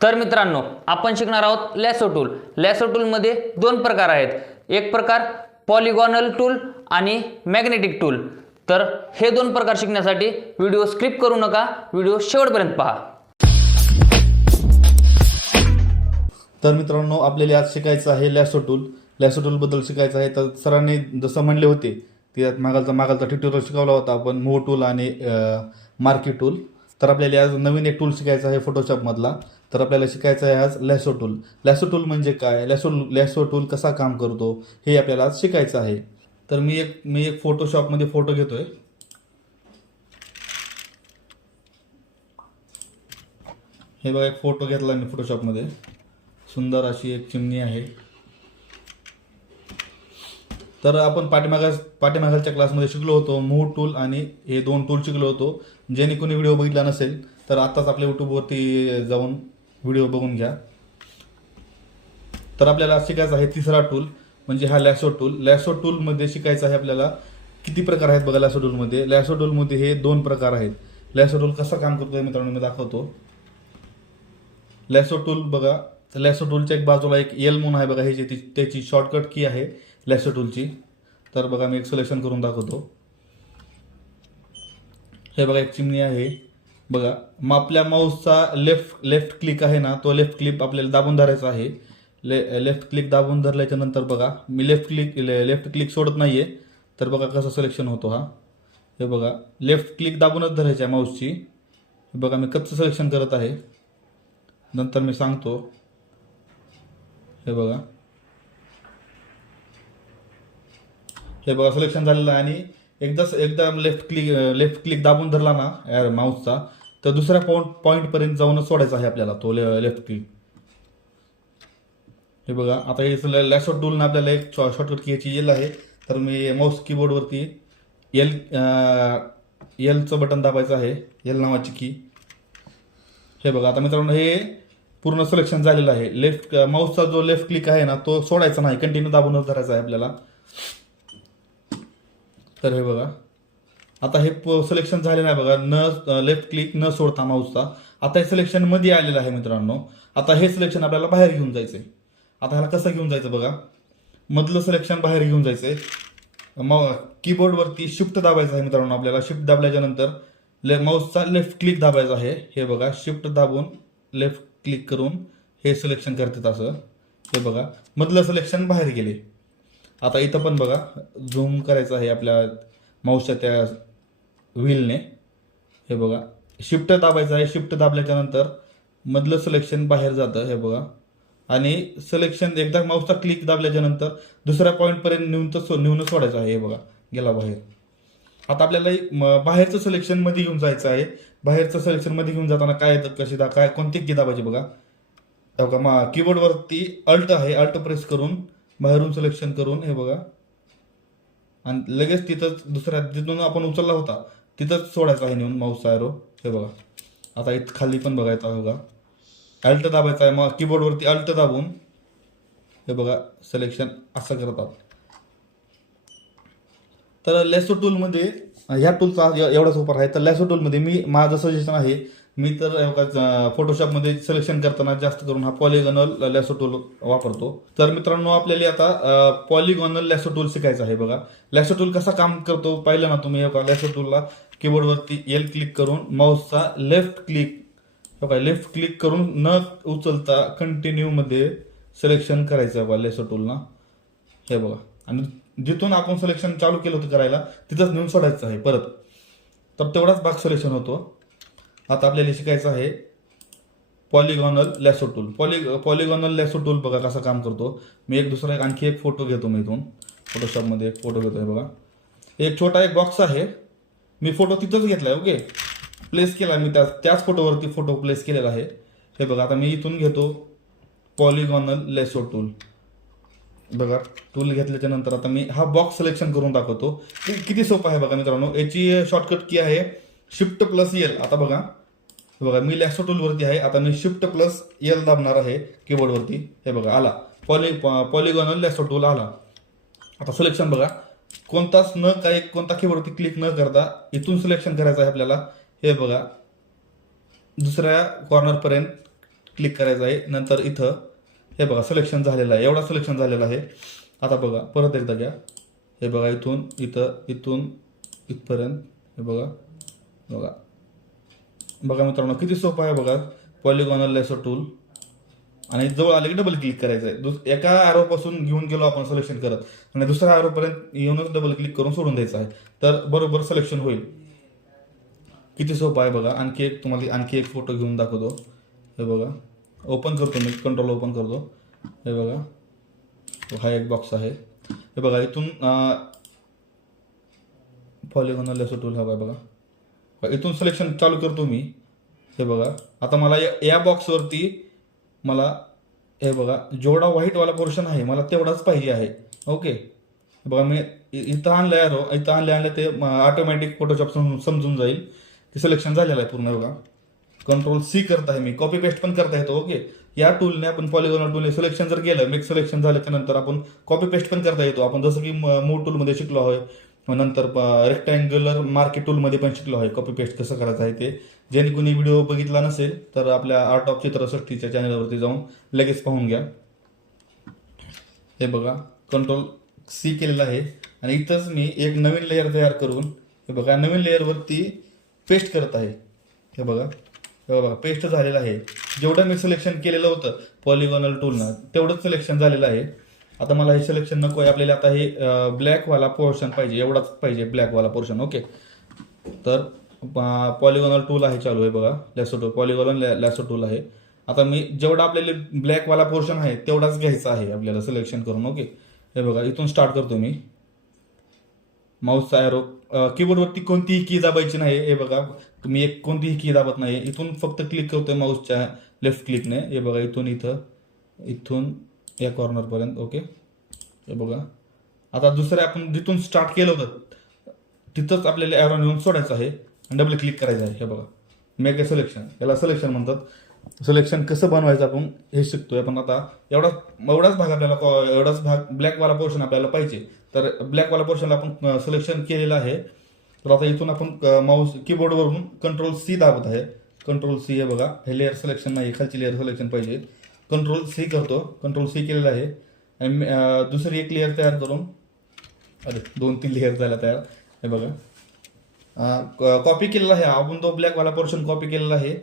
तर मित्रांनो, आपण शिकणार आहोत लॅसो टूल. लॅसो टूलमध्ये दोन प्रकार आहेत. एक प्रकार पॉलिगॉनल टूल आणि मॅग्नेटिक टूल. तर हे दोन प्रकार शिकण्यासाठी व्हिडिओ स्किप करू नका, व्हिडिओ शेवटपर्यंत पहा. तर मित्रांनो, आपल्याला आज शिकायचं आहे लॅसो टूल. लॅसो टूल बद्दल शिकायचं आहे. तर सरांनी जसं म्हणले होते त्यात मागालचा ट्युटोरियल शिकवला होता आपण, मूव्ह टूल आणि मार्की टूल. तर आपल्याला आज नवीन एक टूल शिकायचा आहे फोटोशॉपमधला. तर आपल्याला शिकायचं आहे आज लॅसो टूल. लॅसो टूल म्हणजे काय, लॅसो टूल कसा काम करतो हे आपल्याला आज शिकायचं आहे. तर मी एक फोटोशॉपमध्ये फोटो घेतोय. हे बघा, एक फोटो घेतला मी फोटोशॉपमध्ये. सुंदर अशी एक चिमणी आहे. तर आपण पाठीमागच्या क्लासमध्ये शिकलो होतो मूव्ह टूल आणि हे दोन टूल शिकलो होतो. ज्याने कोणी व्हिडिओ बघितला नसेल तर आताच आपल्या यूट्यूबवरती जाऊन व्हिडिओ बघून घ्या. तर आपल्याला शिकायचं आहे तिसरा टूल म्हणजे हा लॅसो टूल. लॅसो टूलमध्ये शिकायचं आहे आपल्याला किती प्रकार आहेत बघा लॅसो टूलमध्ये. लॅसो टूलमध्ये हे दोन प्रकार आहेत. लॅसो टूल कसा काम करतोय मित्रांनो मी दाखवतो. लॅसो टूल बघा, लॅसो टूलच्या एक बाजूला एक एल म्हणून आहे बघा, ही त्याची शॉर्टकट की आहे लॅसो टूलची. तर बघा मी एक सिलेक्शन करून दाखवतो. हे बघा एक चिमणी आहे बघा. मग आपल्या माऊसचा लेफ्ट क्लिक आहे ना, तो लेफ्ट क्लिक आपल्याला दाबून धरायचा आहे. लेफ्ट क्लिक दाबून धरल्याच्या नंतर बघा मी लेफ्ट क्लिक सोडत नाहीये. तर बघा कसं सिलेक्शन होतो हा. हे बघा लेफ्ट क्लिक दाबूनच धरायची आहे माऊसची. हे बघा मी कच्चं सिलेक्शन करत आहे, नंतर मी सांगतो. हे बघा सिलेक्शन झालेलं आहे. आणि एकदा लेफ्ट क्लिक दाबून धरला ना माऊसचा, तर दुसऱ्या पॉइंट पर्यंत जाऊन सोडायचा आहे आपल्याला तो लेफ्ट क्लिक. हे बघा आता हे लॅसो टूलनं आपल्याला एक शॉर्टकट की याची एल आहे. तर मी माऊस कीबोर्डवरती एलचं बटन दाबायचं आहे, एल नावाची की. हे बघा आता मित्रांनो हे पूर्ण सिलेक्शन झालेलं आहे. माऊसचा जो लेफ्ट क्लिक आहे ना तो सोडायचा नाही, कंटिन्यू दाबूनच धरायचा आहे आपल्याला. तर हे बघा आता हे सिलेक्शन झालेलं आहे बघा, न लेफ्ट क्लिक न सोडता माऊसचा. आता हे सिलेक्शन मध्ये आलेलं आहे मित्रांनो. आता हे सिलेक्शन आपल्याला बाहेर घेऊन जायचंय. आता ह्याला कसं घेऊन जायचं बघा, मधलं सिलेक्शन बाहेर घेऊन जायचंय. कीबोर्डवरती शिफ्ट दाबायचं आहे मित्रांनो आपल्याला. शिफ्ट दाबल्याच्या नंतर माऊसचा लेफ्ट क्लिक दाबायचा आहे. हे बघा शिफ्ट दाबून लेफ्ट क्लिक करून हे सिलेक्शन करतात असं. हे बघा मधलं सिलेक्शन बाहेर गेले. आता इथं पण बघा झूम करायचं आहे आपल्या माऊसच्या त्या व्हीलने. हे बघा शिफ्ट दाबायचं आहे. शिफ्ट दाबल्याच्या नंतर मधलं सिलेक्शन बाहेर जातं. हे बघा आणि सिलेक्शन एकदा माऊसचा क्लिक दाबल्याच्या नंतर दुसऱ्या पॉईंटपर्यंत नेऊन सोडायचं आहे. हे बघा गेला बाहेर. आता आपल्याला बाहेरचं सिलेक्शन मध्ये घेऊन जायचं आहे. बाहेरचं सिलेक्शन मध्ये घेऊन जाताना काय येतं काय कोणती की दाबायची बघा. कीबोर्डवरती अल्ट आहे, अल्ट प्रेस करून बाहेरून सिलेक्शन करून हे बघा आणि लगेच तिथंच जिथून आपण उचलला होता तिथंच सोडायचं आहे नेऊन माऊसचा एरो. हे बघा आता इथं खाली पण बघायचं बघा, अल्ट दाबायचं आहे. मग कीबोर्डवरती अल्ट दाबून हे बघा सिलेक्शन असं करतात. तर लॅसो टूलमध्ये ह्या टूलचा एवढाच वापर आहे. तर लॅसो टूलमध्ये माझं सजेशन आहे, मी तर फोटोशॉपमध्ये सिलेक्शन करताना जास्त करून हा पॉलिगॉनल लॅसो टूल वापरतो. तर मित्रांनो आपल्याला आता पॉलिगॉनल लॅसो टूल शिकायचं आहे बघा. लॅसो टूल कसा काम करतो पाहिलं ना तुम्ही. लॅसो टूलला कीबोर्डवरती एल क्लिक करून माऊसचा लेफ्ट क्लिक करून न उचलता कंटिन्यू मध्ये सिलेक्शन करायचं बघा लॅसो टूलना. हे बघा आणि जिथून आपण सिलेक्शन चालू केलं होतं करायला तिथंच नेऊन सोडायचं आहे परत. तर तेवढाच भाग सिलेक्शन होतो. आता आपल्याला शिकायचं आहे पॉलिगॉनल लॅसो टूल. पॉलिगॉनल लॅसो टूल बघा कसा काम करतो. मी आणखी एक फोटो घेतो. मी इथून फोटोशॉपमध्ये एक फोटो घेतोय बघा. एक छोटा एक बॉक्स आहे. मी फोटो तिथंच घेतलाय. ओके प्लेस केला मी त्याच फोटोवरती फोटो प्लेस केलेला आहे. हे बघा आता मी इथून घेतो पॉलिगॉनल लॅसो टूल. बघा टूल घेतल्याच्या नंतर आता मी हा बॉक्स सिलेक्शन करून दाखवतो. किती सोपं आहे बघा मित्रांनो. याची शॉर्टकट की आहे शिफ्ट प्लस एल. आता बघा मी लॅसो टूलवरती आहे. आता मी शिफ्ट प्लस एल दाबणार आहे कीबोर्डवरती. हे बघा आला पॉलिगॉनल लॅसो टूल आला. आता सिलेक्शन बघा कोणता कीबोर्डवरती क्लिक न करता इथून सिलेक्शन करायचं आहे आपल्याला. हे बघा दुसऱ्या कॉर्नर पर्यंत क्लिक करायचं आहे. नंतर इथं हे बघा सिलेक्शन झालेलं आहे, एवढा सिलेक्शन झालेला आहे. आता बघा परत एकदा घ्या, हे बघा इथून इथून इथपर्यंत हे बघा बघा बघा मित्रांनो किती सोपं आहे बघा पॉलिगॉनल लॅसो टूल. आणि जवळ आले की डबल क्लिक करायचं आहे. एका ॲरोपासून घेऊन गेलो आपण सिलेक्शन करत आणि दुसऱ्या ॲरोपर्यंत येऊनच डबल क्लिक करून सोडून द्यायचं आहे, तर बरोबर सिलेक्शन होईल. किती सोपं आहे बघा. आणखी एक फोटो घेऊन दाखवतो. हे बघा ओपन करतो मी, कंट्रोल ओपन करतो. हे बघा हा एक बॉक्स आहे. हे बघा इथून पॉलिगॉनल लॅसो टूल हवा आहे बघा. इथून सिलेक्शन चालू करतो मी. हे बघा आता मला या बॉक्सवरती मला हे बघा जेवढा व्हाईटवाला पोर्शन आहे मला तेवढाच पाहिजे आहे. ओके बघा मी इथं आणलं एरो, इथं आणलं ते ऑटोमॅटिक फोटोशॉप समजून जाईल की सिलेक्शन झालेलं आहे पूर्ण. बघा कंट्रोल C करत आहे मी, कॉपी पेस्ट पण करता येतो. ओके या टूलने आपण पॉलिगॉनल टूलने सिलेक्शन जर केलं, मिक्स सिलेक्शन झालं त्यानंतर आपण कॉपी पेस्ट पण करता येतो. आपण जसं की मूव टूलमध्ये शिकलो आहे, नंतर रेक्टँग्युलर मार्के टूलमध्ये पण शिकलो आहे कॉपी पेस्ट कसं करायचं आहे ते. ज्यांनी कोणी व्हिडिओ बघितला नसेल तर आपल्या आर्ट ऑफ चित्रसृष्टीच्या चॅनलवरती जाऊन लगेच पाहून घ्या. हे बघा कंट्रोल C केलेलं आहे आणि इथंच मी एक नवीन लेअर तयार करून हे बघा नवीन लेअरवरती पेस्ट करत आहे. हे बघा पेस्ट झालेलं आहे. जेवढं मी सिलेक्शन केलेलं होतं पॉलिगॉनल टूलनं तेवढंच सिलेक्शन झालेलं आहे. आता मला हे सिलेक्शन नको आहे, आपल्याला आता हे ब्लॅकवाला पोर्शन पाहिजे, एवढाच पाहिजे ब्लॅकवाला पोर्शन. ओके तर पॉलिगॉनल टूल आहे चालू आहे बघा, लॅसो टूल पॉलिगॉनल लॅसो टूल आहे. आता मी जेवढा आपल्याला ब्लॅकवाला पोर्शन आहे तेवढाच घ्यायचा आहे आपल्याला सिलेक्शन करून. ओके हे बघा इथून स्टार्ट करतो मी. माऊसचा एरो कीबोर्डवरती कोणतीही की दाबायची नाही. हे बघा तुम्ही कोणतीही की दाबत नाही, इथून फक्त क्लिक करतोय माऊसच्या लेफ्ट क्लिकने. हे बघा इथून या कॉर्नरपर्यंत. ओके हे बघा आता दुसऱ्या आपण जिथून स्टार्ट केलं होतं तिथंच आपल्याला एरो नेऊन सोडायचं आहे आणि डबल क्लिक करायचं आहे. हे बघा मेक सिलेक्शन, याला सिलेक्शन म्हणतात. सिलेक्शन कसं बनवायचं आपण हे शिकतोय. पण आता एवढाच भाग ब्लॅकवाला पोर्शन आपल्याला पाहिजे, तर ब्लॅकवाला पोर्शनला आपण सिलेक्शन केलेलं आहे. तर आता इथून आपण माऊस कीबोर्डवरून कंट्रोल C दाबत आहे. कंट्रोल C हे बघा हे लेअर सिलेक्शन नाही, खालची लेअर सिलेक्शन पाहिजे. कंट्रोल C करतो, कंट्रोल C केलेलं आहे आणि दुसरी एक लेअर तयार करून 2-3 लेअर झाला तयार. हे बघा कॉपी केलेला आहे आपण तो ब्लॅकवाला पोर्शन कॉपी केलेला आहे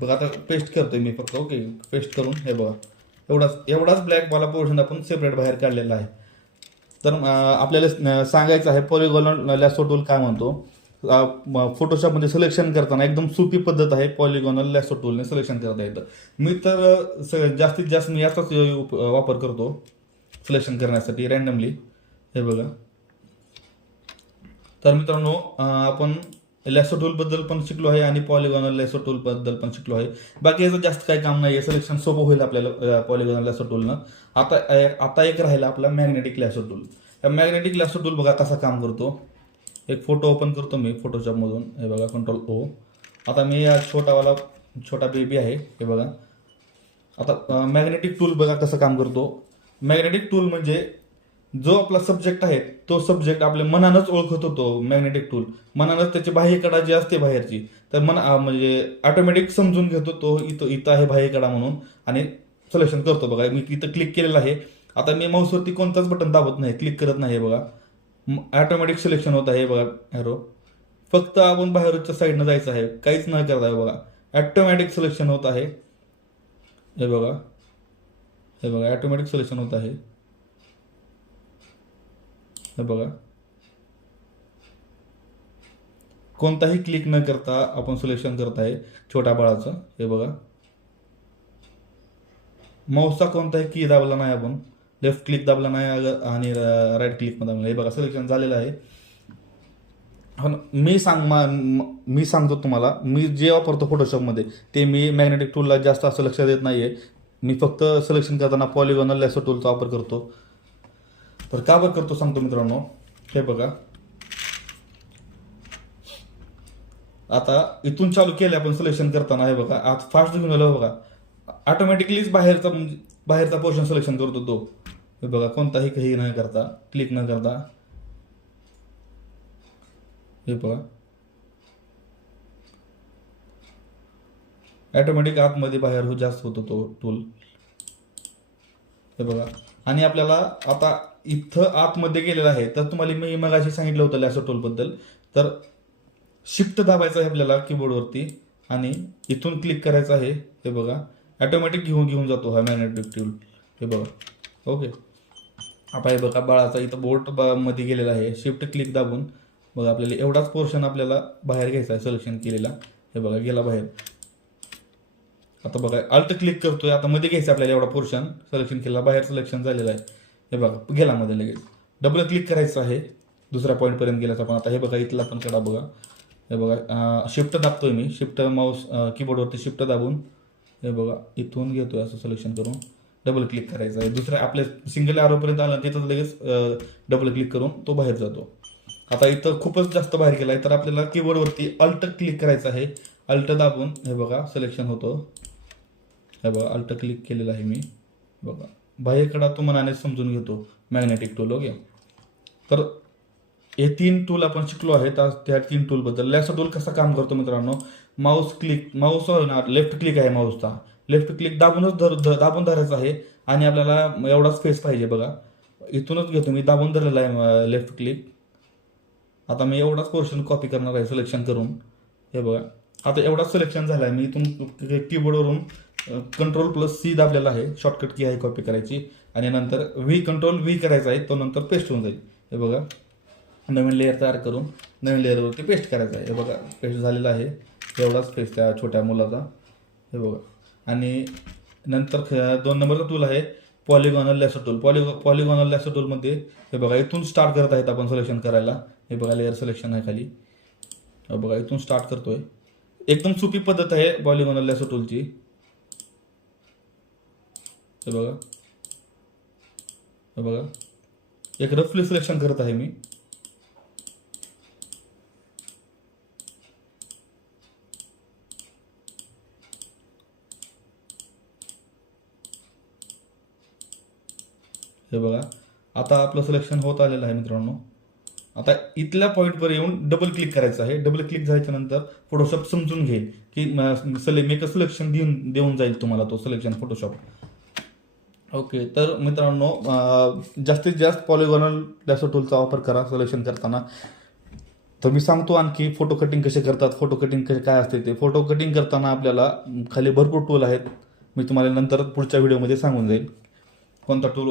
बघा. आता पेस्ट करतोय मी फक्त. ओके पेस्ट करून हे बघा एवढाच ब्लॅकवाला पोर्शन आपण सेपरेट बाहेर काढलेला आहे. तर आपल्याला सांगायचं आहे पॉलिगॉनल लॅसो टूल काय म्हणतो. फोटोशॉपमध्ये सिलेक्शन करताना एकदम सोपी पद्धत आहे, पॉलिगॉनल लॅसो टूलने सिलेक्शन करता येतं. मी तर जास्तीत जास्त मी याचाच वापर करतो सिलेक्शन करण्यासाठी रँडमली. हे बघा तर मित्रांनो आपण लॅसो टूल बद्दल पण शिकलो आहे आणि पॉलिगॉनल लॅसो टूल बद्दल पण शिकलो आहे. बाकी याचं जास्त काही काम नाही आहे, सिलेक्शन सोपं होईल आपल्याला पॉलिगॉनल लॅसो टूलनं. आता एक राहिला आपला मॅग्नेटिक लॅसो टूल. मॅग्नेटिक लॅसो टूल बघा कसा काम करतो. एक फोटो ओपन करतो मी फोटोशॉपमधून. हे बघा कंट्रोल O. आता मी या छोटा बेबी आहे. हे बघा आता मॅग्नेटिक टूल बघा कसं काम करतो. मॅग्नेटिक टूल म्हणजे जो आपला सब्जेक्ट आहे तो सब्जेक्ट आपल्या मनानंच ओळखत होतो. मॅग्नेटिक टूल मनानंच त्याची बाह्यकडा जी असते बाहेरची तर म्हणजे ऑटोमॅटिक समजून घेतो तो इथं आहे बाह्यकडा म्हणून आणि सिलेक्शन करतो. बघा मी इथं क्लिक केलेलं आहे. आता मी माऊसवरती कोणताच बटन दाबत नाही, क्लिक करत नाही. बघा ऑटोमॅटिक सिलेक्शन होत आहे. बघा एरो फक्त आपण बाहेरच्या साईडनं जायचं आहे, काहीच न करता आहे. बघा ऑटोमॅटिक सिलेक्शन होत आहे. हे बघा ऑटोमॅटिक सिलेक्शन होत आहे. हे बघा कोणताही क्लिक न करता आपण सिलेक्शन करत आहे छोट्या बाळाचं. हे बघा माऊसचा कोणताही की दाबला नाही, आपण लेफ्ट क्लिक दाबला नाही आणि राईट क्लिक दाबला नाही. हे बघा सिलेक्शन झालेलं आहे. मी सांगतो तुम्हाला, मी जे वापरतो फोटोशॉपमध्ये ते मी मॅग्नेटिक टूलला जास्त असं लक्ष देत नाहीये. मी फक्त सिलेक्शन करताना पॉलिगॉनल लॅसो टूलचा वापर करतो. तर का बरं करतो सांगतो मित्रांनो. हे बघा आता इथून चालू केलं आपण सिलेक्शन करताना. हे बघा आता फास्ट घेऊन आलो. बघा ऑटोमॅटिकलीच बाहेरचा पोर्शन सिलेक्शन करतो तो. हे बघा कोणताही काही न करता, क्लिक न करता. हे बघा ऑटोमॅटिक आतमध्ये बाहेर जास्त होतो तो टूल, हे बघा. आणि आपल्याला आता इथं आतमध्ये गेलेलं आहे, तर तुम्हाला मी मगाशी सांगितलं होतं लॅसो टूल बद्दल. तर शिफ्ट दाबायचं आहे आपल्याला कीबोर्डवरती आणि इथून क्लिक करायचं आहे, हे बघा. ऑटोमॅटिक घेऊन जातो हा मॅग्नेटिक टूल, हे बघा. ओके, आता हे बघा बाळाचा इथं बोट मध्ये गेलेला आहे. शिफ्ट क्लिक दाबून बघा आपल्याला एवढाच पोर्शन आपल्याला बाहेर घ्यायचा आहे सिलेक्शन केलेला, हे बघा गेला बाहेर. आता बघा अल्ट क्लिक करतोय, आता मध्ये घ्यायचं आपल्याला एवढा पोर्शन सिलेक्शन केला, बाहेर सिलेक्शन झालेला आहे, हे बघा गेला मध्ये लगेच. डबल क्लिक करायचं आहे दुसऱ्या पॉईंट पर्यंत गेल्याचं आपण. आता हे बघा इथला पण कडा बघा, हे बघा शिफ्ट दाबतोय मी, शिफ्ट माऊस कीबोर्डवरती शिफ्ट दाबून हे बघा इथून घेतोय असं सिलेक्शन करून. डबल क्लिक करायचं आहे, दुसऱ्या आपल्या सिंगल आरोपर्यंत आलं तिथं लगेच डबल क्लिक करून तो बाहेर जातो. आता इथं खूपच जास्त बाहेर गेलाय, तर आपल्याला कीबोर्डवरती अल्ट क्लिक करायचं आहे. अल्ट दाबून हे बघा सिलेक्शन होतं, हे बघा अल्ट क्लिक केलेलं आहे मी, बघा बाहेरकडा तो मनाने समजून घेतो मॅग्नेटिक टूल. ओके, तर हे 3 टूल आपण शिकलो आहेत. त्या 3 टूल बद्दल. लॅसो टूल कसा काम करतो मित्रांनो, माऊस लेफ्ट क्लिक आहे माऊसचा, लेफ्ट क्लिक दाबून धरायचा आहे आणि आपल्याला एवढा स्पेस पाहिजे बघा. इथूनच घेतो मी, दाबून धरलेला आहे लेफ्ट क्लिक. आता मी एवढाच पोर्शन कॉपी करणार आहे सिलेक्शन करून, हे बघा. आता एवढाच सिलेक्शन झाला आहे, मी इथून कीबोर्डवरून Ctrl+C दाबलेला आहे, शॉर्टकट की आहे कॉपी करायची, आणि नंतर Ctrl+V करायचा आहे, तो नंतर पेस्ट होऊन जाईल. हे बघा नवीन लेअर तयार करून नवीन लेअरवरती पेस्ट करायचा आहे, हे बघा पेस्ट झालेला आहे एवढाच पेस्ट त्या छोट्या मुलाचा, हे बघा. आणि नंतर 2 नंबरचा टूल आहे पॉलिगॉनल लॅसो टूल. पॉलिगॉनल लॅसो टूलमध्ये हे बघा इथून स्टार्ट करत आहेत आपण सिलेक्शन करायला, हे बघा लेअर सिलेक्शन आहे खाली, हे बघा इथून स्टार्ट करतोय. एकदम सोपी पद्धत आहे पॉलिगॉनल लॅसो टूलची, हे बघा. हे बघा एक रफली सिलेक्शन करत आहे मी, हे बघा. आता आपलं सिलेक्शन होत आलेलं आहे मित्रांनो. आता इथल्या पॉईंटवर येऊन डबल क्लिक करायचं आहे. डबल क्लिक झाल्याच्या नंतर फोटोशॉप समजून घेईल की मेक सिलेक्शन देऊन जाईल तुम्हाला तो सिलेक्शन फोटोशॉप. ओके, तर मित्रांनो जास्तीत जास्त पॉलिगॉनल लॅसो टूलचा वापर करा सिलेक्शन करताना. तर मी सांगतो आणखी फोटो कटिंग कसे करतात, फोटो कटिंग काय असते ते. फोटो कटिंग करताना आपल्याला खाली भरपूर टूल आहेत, मी तुम्हाला नंतर पुढच्या व्हिडिओमध्ये सांगून जाईल कोणता टूल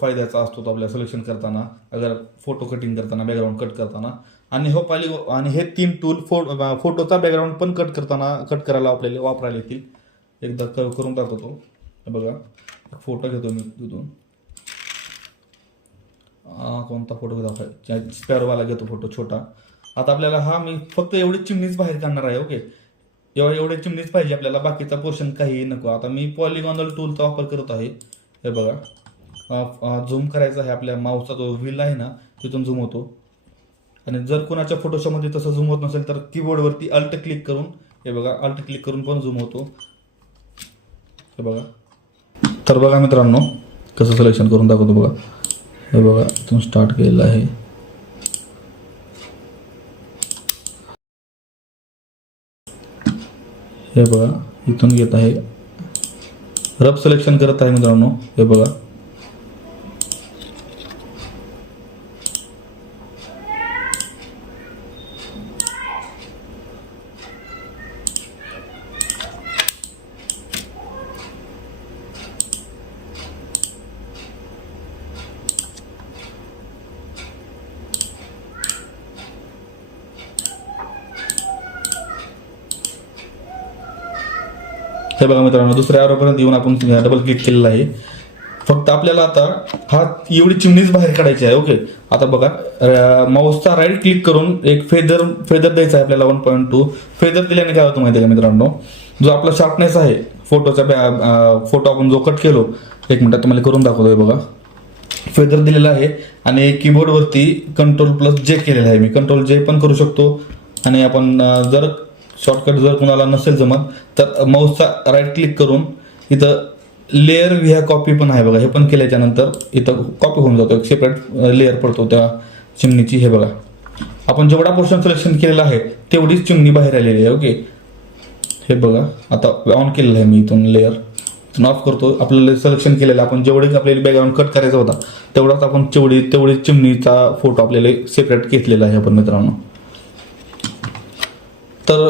फायद्याचा असतो तो आपल्याला सिलेक्शन करताना, अगर फोटो कटिंग करताना, बॅकग्राऊंड कट करताना. आणि हे 3 टूल फोटोचा बॅकग्राऊंड पण कट करायला आपल्याला वापरायला येतील. एकदा करून टाकतो हे बघा. फोटो घेतो मी तिथून, कोणता फोटो घेतो, स्पॅरोवाला घेतो फोटो छोटा. आता आपल्याला मी फक्त एवढी चिमणीच बाहेर काढणार आहे. ओके, एवढे चिमणीच पाहिजे आपल्याला, बाकीचा पोर्शन काही नको. आता मी पॉलिगॉनल टूलचा वापर करत आहे, हे बघा. झूम करायचा आहे, आपल्या माऊसचा जो व्हील आहे ना तिथून झूम होतो. आणि जर कोणाच्या फोटोशॉपमध्ये तसं झूम होत नसेल तर कीबोर्डवरती अल्ट क्लिक करून, हे बघा अल्ट क्लिक करून पण झूम होतो, हे बघा. तर बघा मित्रांनो कसं सिलेक्शन करून दाखवतो बघा. हे बघा इथून स्टार्ट केलेलं आहे, हे बघा इथून घेत आहे, रफ सिलेक्शन करत आहे मित्रांनो, हे बघा. हे बघा मित्रांनो दुसऱ्या आरोपर्यंत येऊन आपण डबल क्लिक केलेला आहे. फक्त आपल्याला आता एवढी चिमणीच बाहेर काढायची आहे. ओके, आता बघा माऊसचा राईट क्लिक करून एक फेदर द्यायचा आहे आपल्याला 1.2. फेदर दिल्याने काय होतं माहिती आहे का मित्रांनो, जो आपला शार्पनेस आहे फोटो आपण जो कट केलो, 1 मिनिटात तुम्हाला करून दाखवतोय बघा. फेदर दिलेला आहे आणि कीबोर्डवरती Ctrl+J केलेला आहे मी. Ctrl+J पण करू शकतो. आणि आपण जर शॉर्टकट जर कोणाला नसेल जमत तर माऊसचा राईट क्लिक करून इथं लेअर व्हिया कॉपी पण आहे बघा, हे पण केल्याच्या नंतर इथं कॉपी होऊन जातो, एक सेपरेट लेअर पडतो त्या चिमणीची. हे बघा आपण जेवढा पोर्शन सिलेक्शन केलेला आहे तेवढीच चिमणी बाहेर आलेली आहे. ओके, हे बघा आता ऑन केलेलं आहे मी इथून लेअर ऑफ करतो. आपल्याला सिलेक्शन केलेलं आपण जेवढे आपल्याला बॅकग्राऊंड कट करायचा होता तेवढाच आपण तेवढी चिमणीचा फोटो आपल्याला सेपरेट घेतलेला आहे आपण मित्रांनो. तर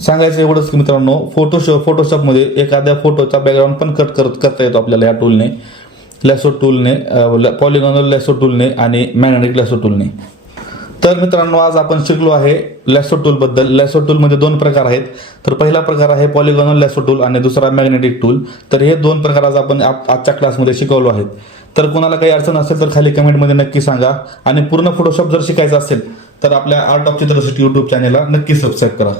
सांगायचं एवढंच की मित्रांनो, फोटोशॉपमध्ये एखाद्या फोटोचा बॅकग्राऊंड पण करता येतो आपल्याला या टूलने, लॅसो टूलने, पॉलिगॉनल लॅसो टूलने आणि मॅग्नेटिक लॅसो टूलने. तर मित्रांनो आज आपण शिकलो आहे लॅसो टूल बद्दल. लॅसो टूल मध्ये दोन प्रकार आहेत. तर पहिला प्रकार आहे पॉलिगॉनल लॅसो टूल आणि दुसरा मॅग्नेटिक टूल. तर हे दोन प्रकार आज आपण आजच्या क्लासमध्ये शिकवलो आहेत. तर कोणाला काही अडचण असेल तर खाली कमेंटमध्ये नक्की सांगा. आणि पूर्ण फोटोशॉप जर शिकायचं असेल तर आपल्या आर्ट ऑफ चित्रसृष्टी युट्यूब चॅनेलला नक्की सबस्क्राईब करा.